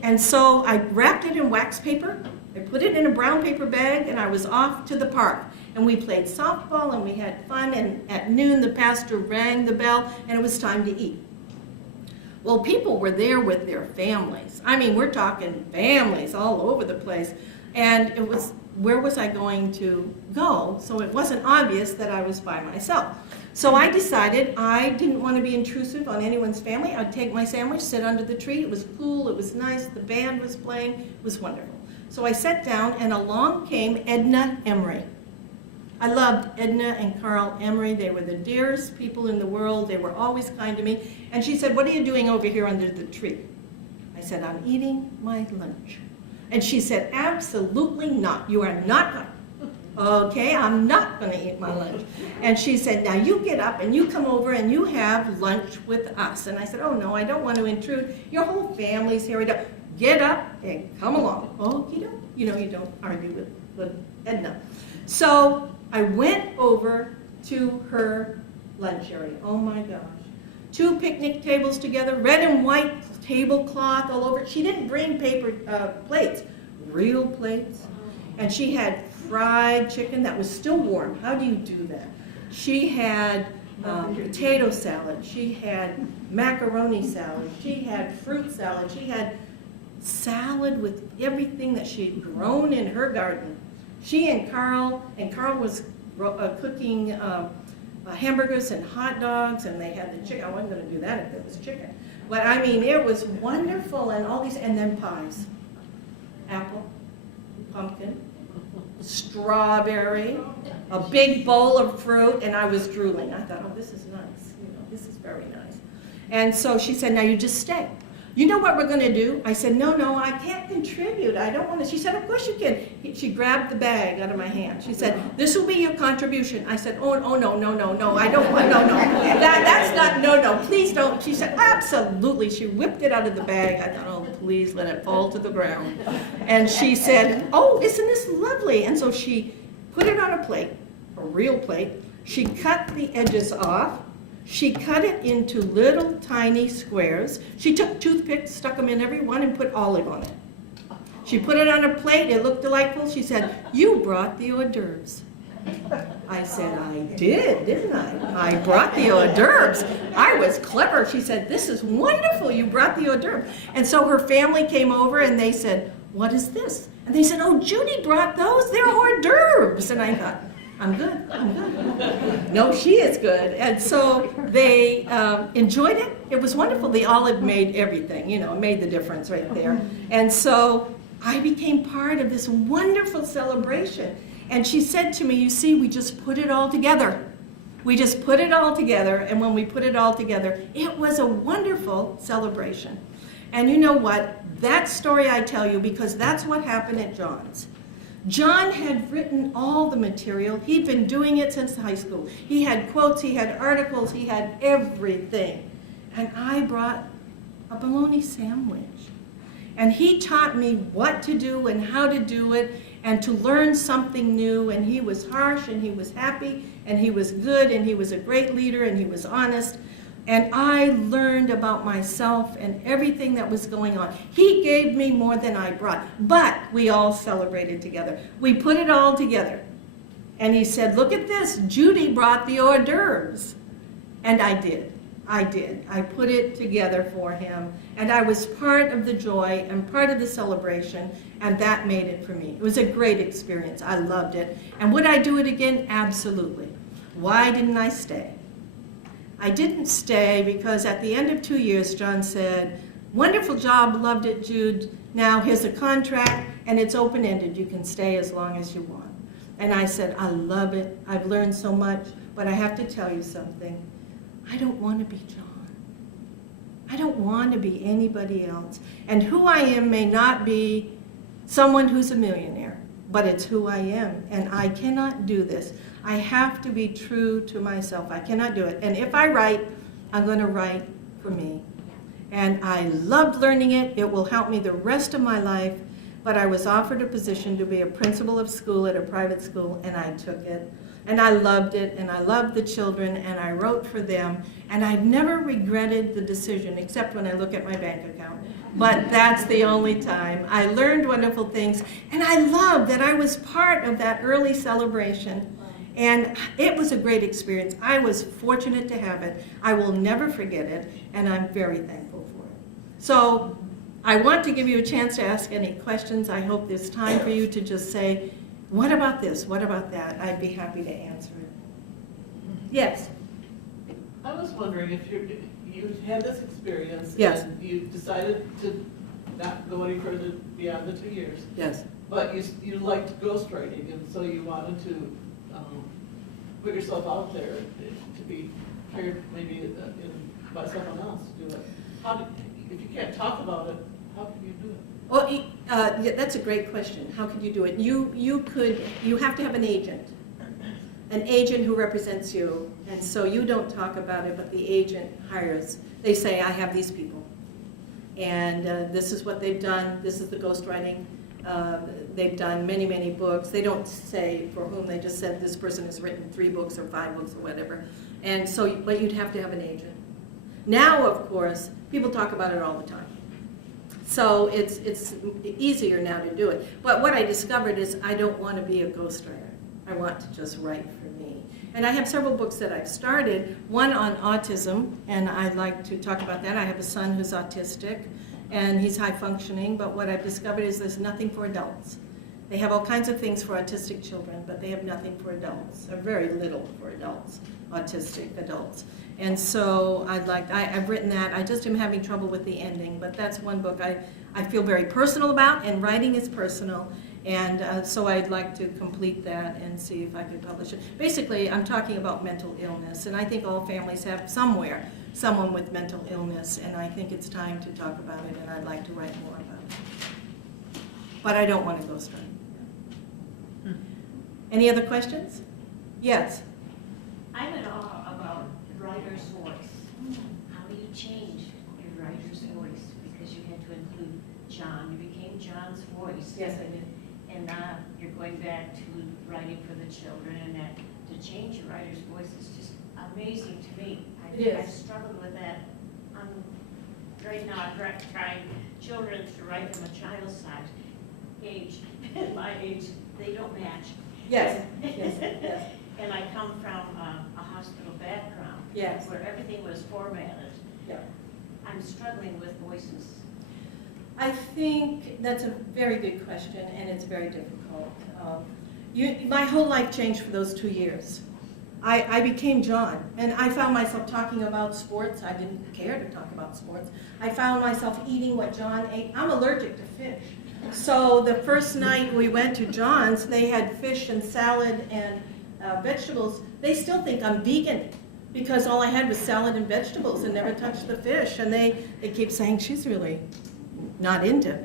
And so I wrapped it in wax paper. I put it in a brown paper bag, and I was off to the park. And we played softball, and we had fun, and at noon the pastor rang the bell, and it was time to eat. Well, people were there with their families. I mean, we're talking families all over the place. And it was, where was I going to go? So it wasn't obvious that I was by myself. So I decided I didn't want to be intrusive on anyone's family. I'd take my sandwich, sit under the tree. It was cool, it was nice, the band was playing, it was wonderful. So I sat down, and along came Edna Emery. I loved Edna and Carl Emery. They were the dearest people in the world. They were always kind to me. And she said, "What are you doing over here under the tree?" I said, "I'm eating my lunch." And she said, "Absolutely not. You are not going." "Okay, I'm not going to eat my lunch." And she said, "Now you get up and you come over and you have lunch with us." And I said, "Oh no, I don't want to intrude. Your whole family's here. Get up and come along." "Oh, you don't argue with Edna." So I went over to her lunch area. Oh my gosh. 2 picnic tables together, red and white tablecloth all over. She didn't bring paper plates, real plates. And she had fried chicken that was still warm. How do you do that? She had potato salad. She had macaroni salad. She had fruit salad. She had salad with everything that she'd grown in her garden. She and Carl was cooking hamburgers and hot dogs, and they had the chicken. I wasn't going to do that if there was chicken. But I mean, it was wonderful, and all these, and then pies. Apple, pumpkin, strawberry, a big bowl of fruit, and I was drooling. I thought, oh, this is nice. This is very nice. And so she said, "Now you just stay. You know what we're going to do?" I said, no, I can't contribute. I don't want to. She said, "Of course you can." She grabbed the bag out of my hand. She said, "This will be your contribution." I said, oh, no, I don't want, no. That's not, no, please don't. She said, "Absolutely." She whipped it out of the bag. I thought, oh, please let it fall to the ground. And she said, "Oh, isn't this lovely?" And so she put it on a plate, a real plate. She cut the edges off. She cut it into little tiny squares. She took toothpicks, stuck them in every one, and put olive on it. She put it on a plate. It looked delightful. She said, "You brought the hors d'oeuvres." I said, "I did, didn't I? I brought the hors d'oeuvres. I was clever." She said, "This is wonderful. You brought the hors d'oeuvres." And so her family came over, and they said, "What is this?" And they said, "Oh, Judy brought those. They're hors d'oeuvres." And I thought, I'm good. No, she is good. And so they enjoyed it. It was wonderful. The olive made everything, it made the difference right there. And so I became part of this wonderful celebration. And she said to me, "You see, we just put it all together. We just put it all together. And when we put it all together, it was a wonderful celebration." And you know what? That story I tell you because that's what happened at John's. John had written all the material. He'd been doing it since high school. He had quotes, he had articles, he had everything. And I brought a bologna sandwich. And he taught me what to do and how to do it and to learn something new. And he was harsh and he was happy and he was good and he was a great leader and he was honest. And I learned about myself and everything that was going on. He gave me more than I brought, but we all celebrated together. We put it all together. And he said, look at this, Judy brought the hors d'oeuvres. And I did. I put it together for him. And I was part of the joy and part of the celebration, and that made it for me. It was a great experience. I loved it. And would I do it again? Absolutely. Why didn't I stay? I didn't stay because at the end of 2 years, John said, wonderful job, loved it, Jude. Now here's a contract, and it's open-ended. You can stay as long as you want. And I said, I love it. I've learned so much, but I have to tell you something. I don't want to be John. I don't want to be anybody else. And who I am may not be someone who's a millionaire, but it's who I am, and I cannot do this. I have to be true to myself. I cannot do it. And if I write, I'm going to write for me. And I loved learning it. It will help me the rest of my life. But I was offered a position to be a principal of school at a private school, and I took it. And I loved it, and I loved the children, and I wrote for them. And I've never regretted the decision, except when I look at my bank account. But that's the only time. I learned wonderful things, and I love that I was part of that early celebration. And it was a great experience. I was fortunate to have it. I will never forget it, and I'm very thankful for it. So I want to give you a chance to ask any questions. I hope there's time for you to just say, what about this? What about that? I'd be happy to answer it. Yes? I was wondering if you had this experience. Yes. And you decided to not go any further beyond the 2 years. Yes. But you liked ghostwriting, and so you wanted to put yourself out there to be hired maybe by someone else to do it. If you can't talk about it, how can you do it? Well, yeah, that's a great question. How could you do it? You have to have an agent who represents you, and so you don't talk about it, but the agent hires. They say, I have these people, and this is what they've done. This is the ghostwriting. They've done many, many books. They don't say for whom. They just said this person has written 3 books or 5 books or whatever. And so, but you'd have to have an agent. Now, of course, people talk about it all the time. So it's easier now to do it. But what I discovered is I don't want to be a ghostwriter. I want to just write for me. And I have several books that I've started, one on autism, and I'd like to talk about that. I have a son who's autistic, and he's high functioning, but what I've discovered is there's nothing for adults. They have all kinds of things for autistic children, but they have nothing for adults, or very little for adults, autistic adults. And so I've written that. I just am having trouble with the ending, but that's one book I feel very personal about, and writing is personal. And so I'd like to complete that and see if I can publish it. Basically, I'm talking about mental illness, and I think all families have somewhere someone with mental illness, and I think it's time to talk about it, and I'd like to write more about it. But I don't want to ghostwrite. Any other questions? Yes? I'm in awe about the writer's voice. How do you change your writer's voice? Because you had to include John. You became John's voice. Yes, I did. And now you're going back to writing for the children, and that to change your writer's voice is just amazing to me. It is. I've struggled with that. I'm right now trying children to write from a child's size age. At my age, they don't match. Yes, yes, yes. And I come from a hospital background. Yes. Where everything was formatted. Yeah. I'm struggling with voices. I think that's a very good question, and it's very difficult. My whole life changed for those 2 years. I became John, and I found myself talking about sports. I didn't care to talk about sports. I found myself eating what John ate. I'm allergic to fish. So the first night we went to John's, they had fish and salad and vegetables. They still think I'm vegan. because all I had was salad and vegetables and never touched the fish. And they keep saying, she's really not into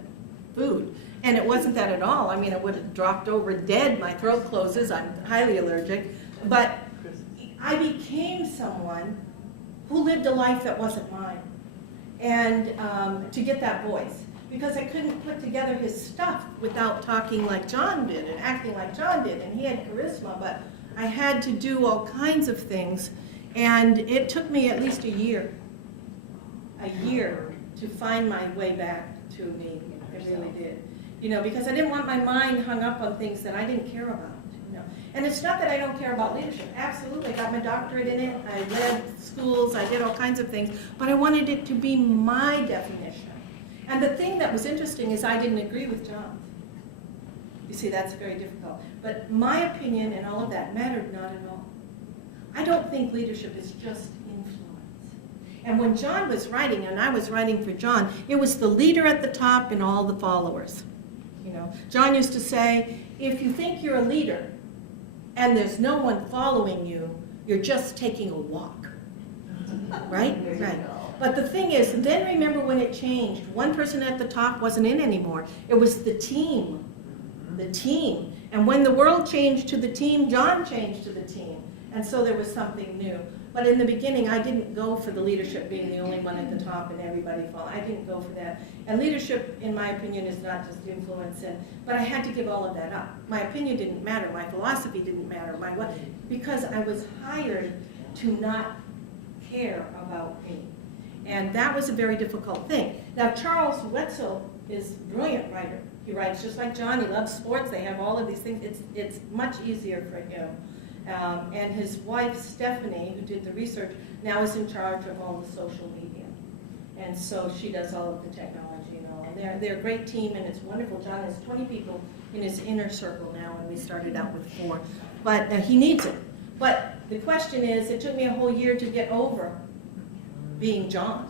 food. And it wasn't that at all. I mean, I would have dropped over dead. My throat closes. I'm highly allergic. But I became someone who lived a life that wasn't mine. And to get that voice. Because I couldn't put together his stuff without talking like John did and acting like John did. And he had charisma, but I had to do all kinds of things. And it took me at least a year to find my way back to me. It really did. You know, because I didn't want my mind hung up on things that I didn't care about. You know. And it's not that I don't care about leadership. Absolutely, I got my doctorate in it. I led schools. I did all kinds of things. But I wanted it to be my definition. And the thing that was interesting is I didn't agree with John. You see, that's very difficult. But my opinion and all of that mattered not at all. I don't think leadership is just influence. And when John was writing, and I was writing for John, it was the leader at the top and all the followers. You know, John used to say, if you think you're a leader and there's no one following you, you're just taking a walk. Right? Right. But the thing is, then remember when it changed. One person at the top wasn't in anymore. It was the team. The team. And when the world changed to the team, John changed to the team. And so there was something new. But in the beginning, I didn't go for the leadership being the only one at the top and everybody following. I didn't go for that. And leadership, in my opinion, is not just influence. But I had to give all of that up. My opinion didn't matter. My philosophy didn't matter. Because I was hired to not care about me. And that was a very difficult thing. Now, Charles Wetzel is a brilliant writer. He writes just like John. He loves sports. They have all of these things. It's much easier for him. And his wife, Stephanie, who did the research, now is in charge of all the social media. And so she does all of the technology and all. And they're a great team, and it's wonderful. John has 20 people in his inner circle now, and we started out with 4. But he needs it. But the question is, it took me a whole year to get over being John.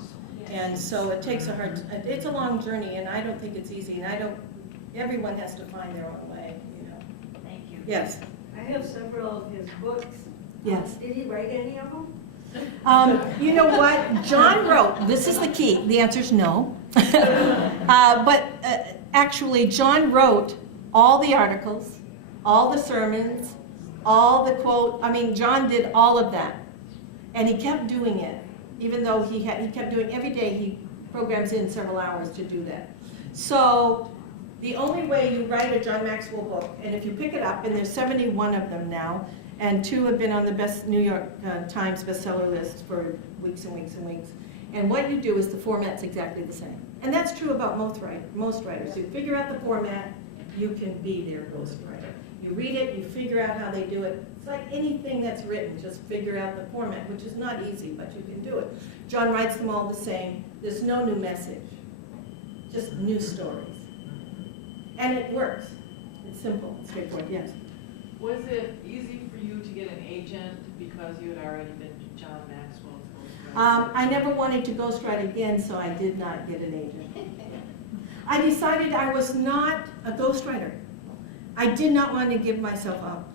And so it takes it's a long journey, and I don't think it's easy, and everyone has to find their own way, you know. Thank you. Yes. I have several of his books. Yes. Did he write any of them? You know what? John wrote, this is the key, the answer is no. But actually, John wrote all the articles, all the sermons, all the quote. I mean, John did all of that. And he kept doing it, even though he kept doing, every day he programs in several hours to do that. So the only way you write a John Maxwell book, and if you pick it up, and there's 71 of them now, and 2 have been on the New York Times bestseller list for weeks and weeks and weeks. And what you do is the format's exactly the same. And that's true about most writers. You figure out the format, you can be their ghostwriter. You read it, you figure out how they do it. It's like anything that's written, just figure out the format, which is not easy, but you can do it. John writes them all the same. There's no new message, just new stories. And it works. It's simple, it's straightforward, yes. Was it easy for you to get an agent because you had already been John Maxwell's ghostwriter? I never wanted to ghostwrite again, so I did not get an agent. I decided I was not a ghostwriter. I did not want to give myself up.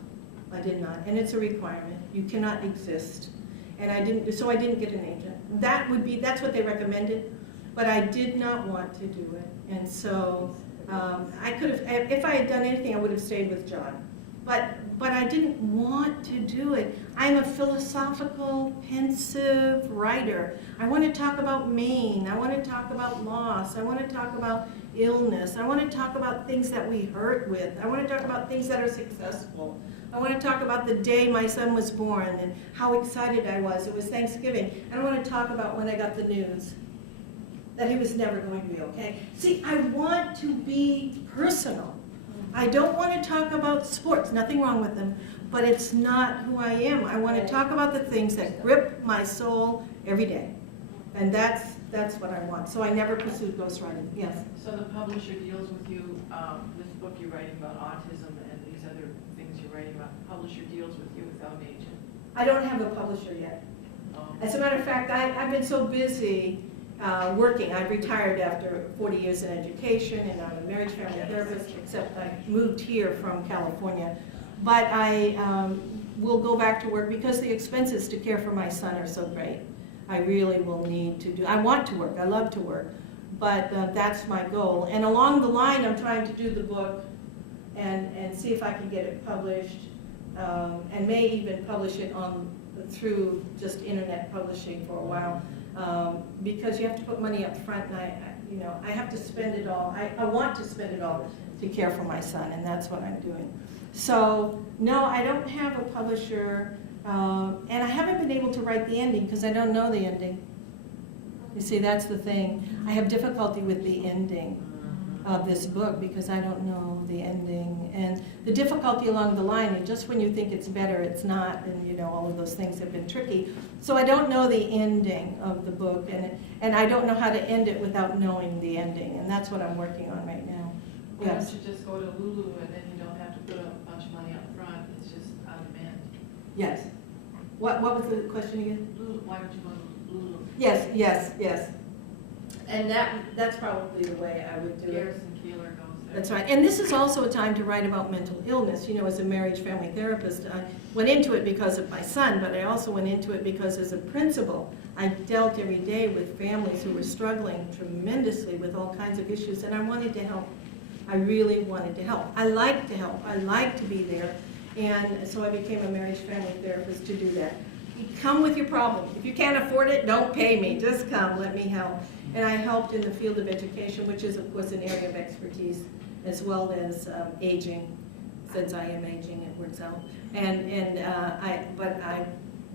I did not, and it's a requirement. You cannot exist, and I didn't. So I didn't get an agent. That's what they recommended, but I did not want to do it, and so I could have. If I had done anything, I would have stayed with John, but I didn't want to do it. I'm a philosophical, pensive writer. I want to talk about Maine. I want to talk about loss. I want to talk about illness. I want to talk about things that we hurt with. I want to talk about things that are successful. I want to talk about the day my son was born and how excited I was. It was Thanksgiving. And I want to talk about when I got the news that he was never going to be okay. See, I want to be personal. I don't want to talk about sports, nothing wrong with them, but it's not who I am. I want to talk about the things that grip my soul every day. And that's what I want. So I never pursued ghostwriting. Yes? So the publisher deals with you, this book you're writing about autism and these other things you're writing about, the publisher deals with you without an agent? I don't have a publisher yet. As a matter of fact, I've been so busy working. I've retired after 40 years in education, and I'm a marriage family therapist, except I moved here from California. But will go back to work because the expenses to care for my son are so great. I really will need to do, I want to work, I love to work, but that's my goal. And along the line, I'm trying to do the book and see if I can get it published, and may even publish it through just internet publishing for a while, because you have to put money up front, and I have to spend it all. I want to spend it all to care for my son, and that's what I'm doing. So no, I don't have a publisher, and I haven't been able to write the ending because I don't know the ending. You see, that's the thing. I have difficulty with the ending of this book because I don't know the ending, and the difficulty along the line, and just when you think it's better, it's not, and all of those things have been tricky. So I don't know the ending of the book, and I don't know how to end it without knowing the ending, and that's what I'm working on right now. Why don't Yes. you just go to Lulu and then you don't have to put a bunch of money up front, it's just on demand. Yes. What was the question again? Lulu, why don't you go to Lulu? Yes. And that's probably the way I would do it. Garrison Keeler goes there. That's right. And this is also a time to write about mental illness. As a marriage family therapist, I went into it because of my son, but I also went into it because as a principal, I dealt every day with families who were struggling tremendously with all kinds of issues, and I wanted to help. I really wanted to help. I like to help. I like to be there. And so I became a marriage family therapist to do that. You come with your problem. If you can't afford it, don't pay me. Just come, let me help. And I helped in the field of education, which is, of course, an area of expertise, as well as aging. Since I am aging, it works out. But I've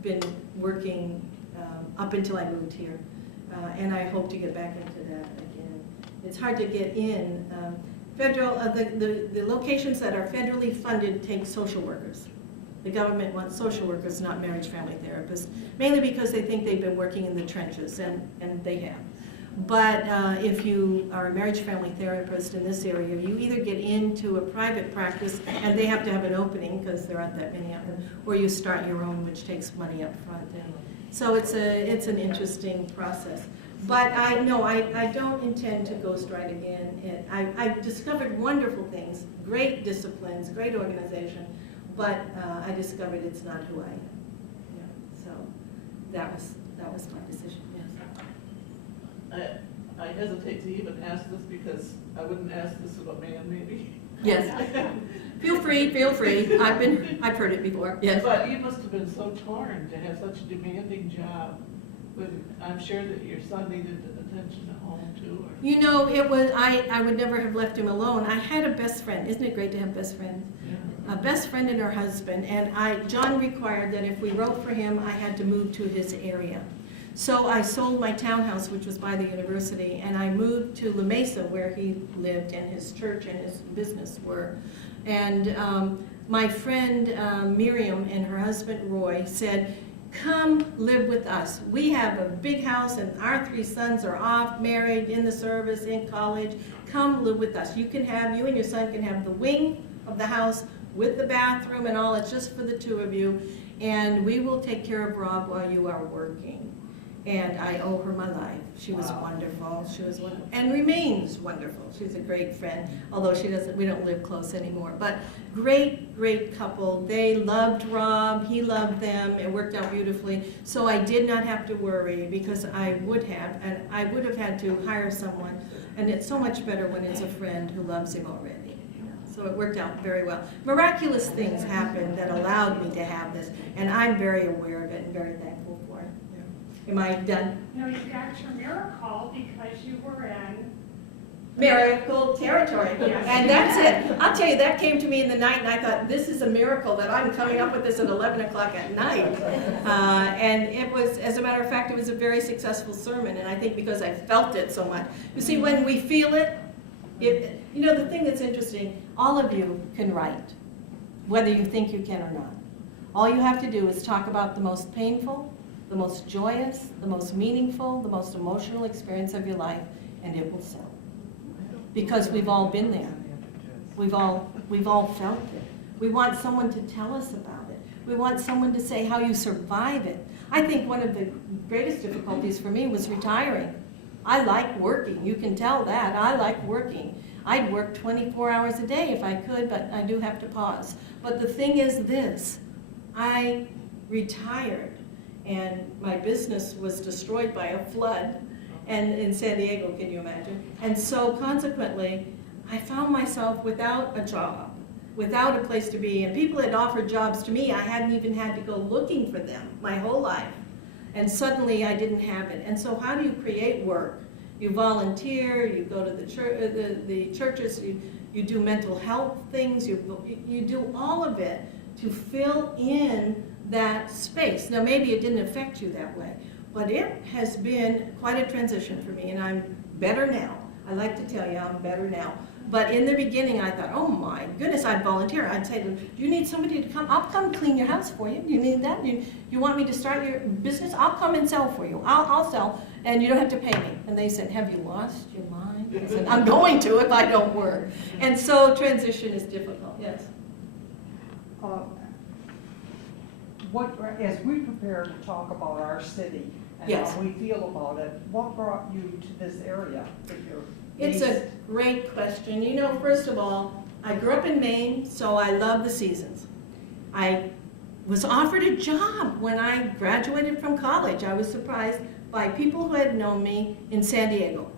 been working up until I moved here, and I hope to get back into that again. It's hard to get in. The locations that are federally funded take social workers. The government wants social workers, not marriage family therapists, mainly because they think they've been working in the trenches, and they have. But if you are a marriage family therapist in this area, you either get into a private practice, and they have to have an opening because there aren't that many of them, or you start your own, which takes money up front. And so it's an interesting process. But I don't intend to ghostwrite again. I've discovered wonderful things, great disciplines, great organization, but I discovered it's not who I am. Yeah, so that was my decision. Yes. I hesitate to even ask this because I wouldn't ask this of a man, maybe. Yes. Feel free. I've heard it before. Yes. But you must have been so torn to have such a demanding job. I'm sure that your son needed attention at home too. It was, I would never have left him alone. I had a best friend. Isn't it great to have best friends? Yeah. A best friend and her husband, and John required that if we wrote for him, I had to move to his area. So I sold my townhouse, which was by the university, and I moved to La Mesa, where he lived, and his church and his business were. And my friend Miriam and her husband Roy said, "Come live with us. We have a big house, and our 3 sons are off, married, in the service, in college. Come live with us. You and your son can have the wing of the house with the bathroom and all. It's just for the 2 of you, and we will take care of Rob while you are working." And I owe her my life. She was wonderful. She was wonderful, and remains wonderful. She's a great friend, although we don't live close anymore. But great couple. They loved Rob. He loved them. It worked out beautifully. So I did not have to worry, because I would have had to hire someone. And it's so much better when it's a friend who loves him already. So it worked out very well. Miraculous things happened that allowed me to have this, and I'm very aware of it and very thankful for it. Am I done? No, you got your miracle because you were in. Miracle territory. Yes. And that's it. I'll tell you, that came to me in the night, and I thought, this is a miracle that I'm coming up with this at 11 o'clock at night. And it was, as a matter of fact, it was a very successful sermon, and I think because I felt it so much. You see, when we feel it, the thing that's interesting, all of you can write, whether you think you can or not. All you have to do is talk about the most painful, the most joyous, the most meaningful, the most emotional experience of your life, and it will sell. Because we've all been there. We've all felt it. We want someone to tell us about it. We want someone to say how you survive it. I think one of the greatest difficulties for me was retiring. I like working. You can tell that. I like working. I'd work 24 hours a day if I could, but I do have to pause. But the thing is this, I retired and my business was destroyed by a flood and in San Diego, can you imagine? And so consequently, I found myself without a job, without a place to be, and people had offered jobs to me. I hadn't even had to go looking for them my whole life. And suddenly I didn't have it. And so how do you create work? You volunteer, you go to the churches, you do mental health things, you do all of it to fill in that space. Now maybe it didn't affect you that way, but it has been quite a transition for me, and I'm better now. I like to tell you I'm better now. But in the beginning I thought, oh my goodness, I'd volunteer. I'd say to them, do you need somebody to come? I'll come clean your house for you. Do you need that? You want me to start your business? I'll come and sell for you. I'll sell, and you don't have to pay me. And they said, have you lost your mind? I said, I'm going to if I don't work. And so transition is difficult, yes. As we prepare to talk about our city and Yes. how we feel about it, what brought you to this area that you're It's based? a great question. You know, first of all, I grew up in Maine, so I love the seasons. I was offered a job when I graduated from college. I was surprised by people who had known me in San Diego.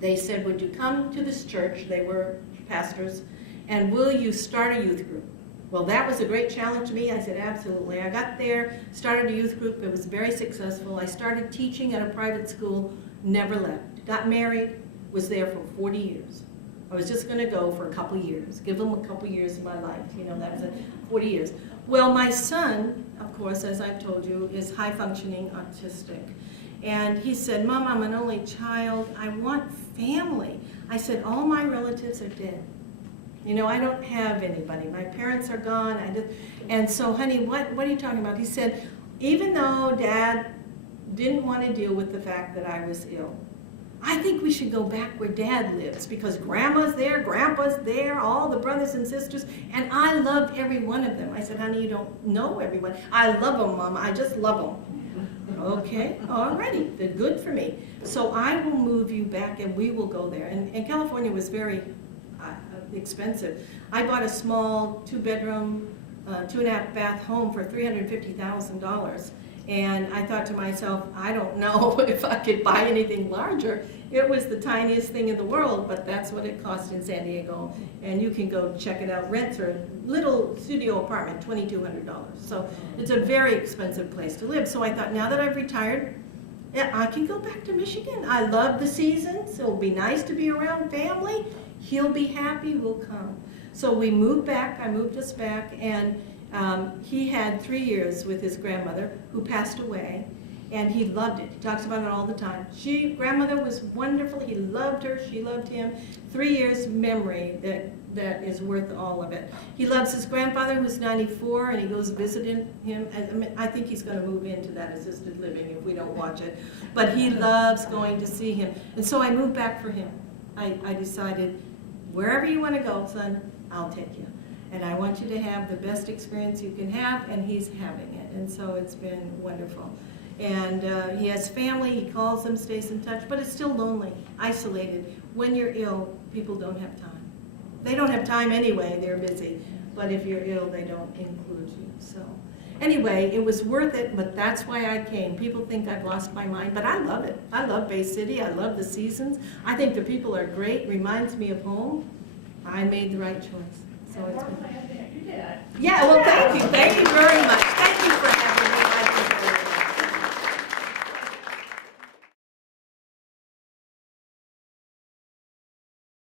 They said, would you come to this church? They were pastors. And will you start a youth group? Well, that was a great challenge to me. I said, absolutely. I got there, started a youth group. It was very successful. I started teaching at a private school, never left. Got married, was there for 40 years. I was just going to go for a couple years, give them a couple years of my life. You know, that was it, 40 years. Well, my son, of course, as I've told you, is high-functioning autistic. And he said, Mom, I'm an only child. I want family. I said, all my relatives are dead. You know, I don't have anybody. My parents are gone. And so, honey, what are you talking about? He said, even though Dad didn't want to deal with the fact that I was ill, I think we should go back where Dad lives because Grandma's there, Grandpa's there, all the brothers and sisters, and I loved every one of them. I said, honey, you don't know everyone. I love them, Mom. I just love them. Okay, all righty. They're good for me. So I will move you back and we will go there. And California was very expensive. I bought a small 2-bedroom, 2.5 bath home for $350,000. And I thought to myself, I don't know if I could buy anything larger. It was the tiniest thing in the world, but that's what it cost in San Diego. And you can go check it out. Rents are a little studio apartment, $2,200. So it's a very expensive place to live. So I thought, now that I've retired, yeah, I can go back to Michigan. I love the seasons. It'll be nice to be around family. He'll be happy, we'll come. So we moved back, I moved us back, and he had 3 years with his grandmother, who passed away, and he loved it. He talks about it all the time. Grandmother was wonderful, he loved her, she loved him. 3 years memory that is worth all of it. He loves his grandfather, who's 94, and he goes visiting him. I think he's going to move into that assisted living if we don't watch it. But he loves going to see him. And so I moved back for him. I decided, wherever you want to go, son, I'll take you. And I want you to have the best experience you can have, and he's having it. And so it's been wonderful. And he has family, he calls them, stays in touch, but it's still lonely, isolated. When you're ill, people don't have time. They don't have time anyway, they're busy. But if you're ill, they don't include you. So anyway, it was worth it, but that's why I came. People think I've lost my mind, but I love it. I love Bay City, I love the seasons. I think the people are great, reminds me of home. I made the right choice. So it's been... You did. Yeah, well, thank you very much.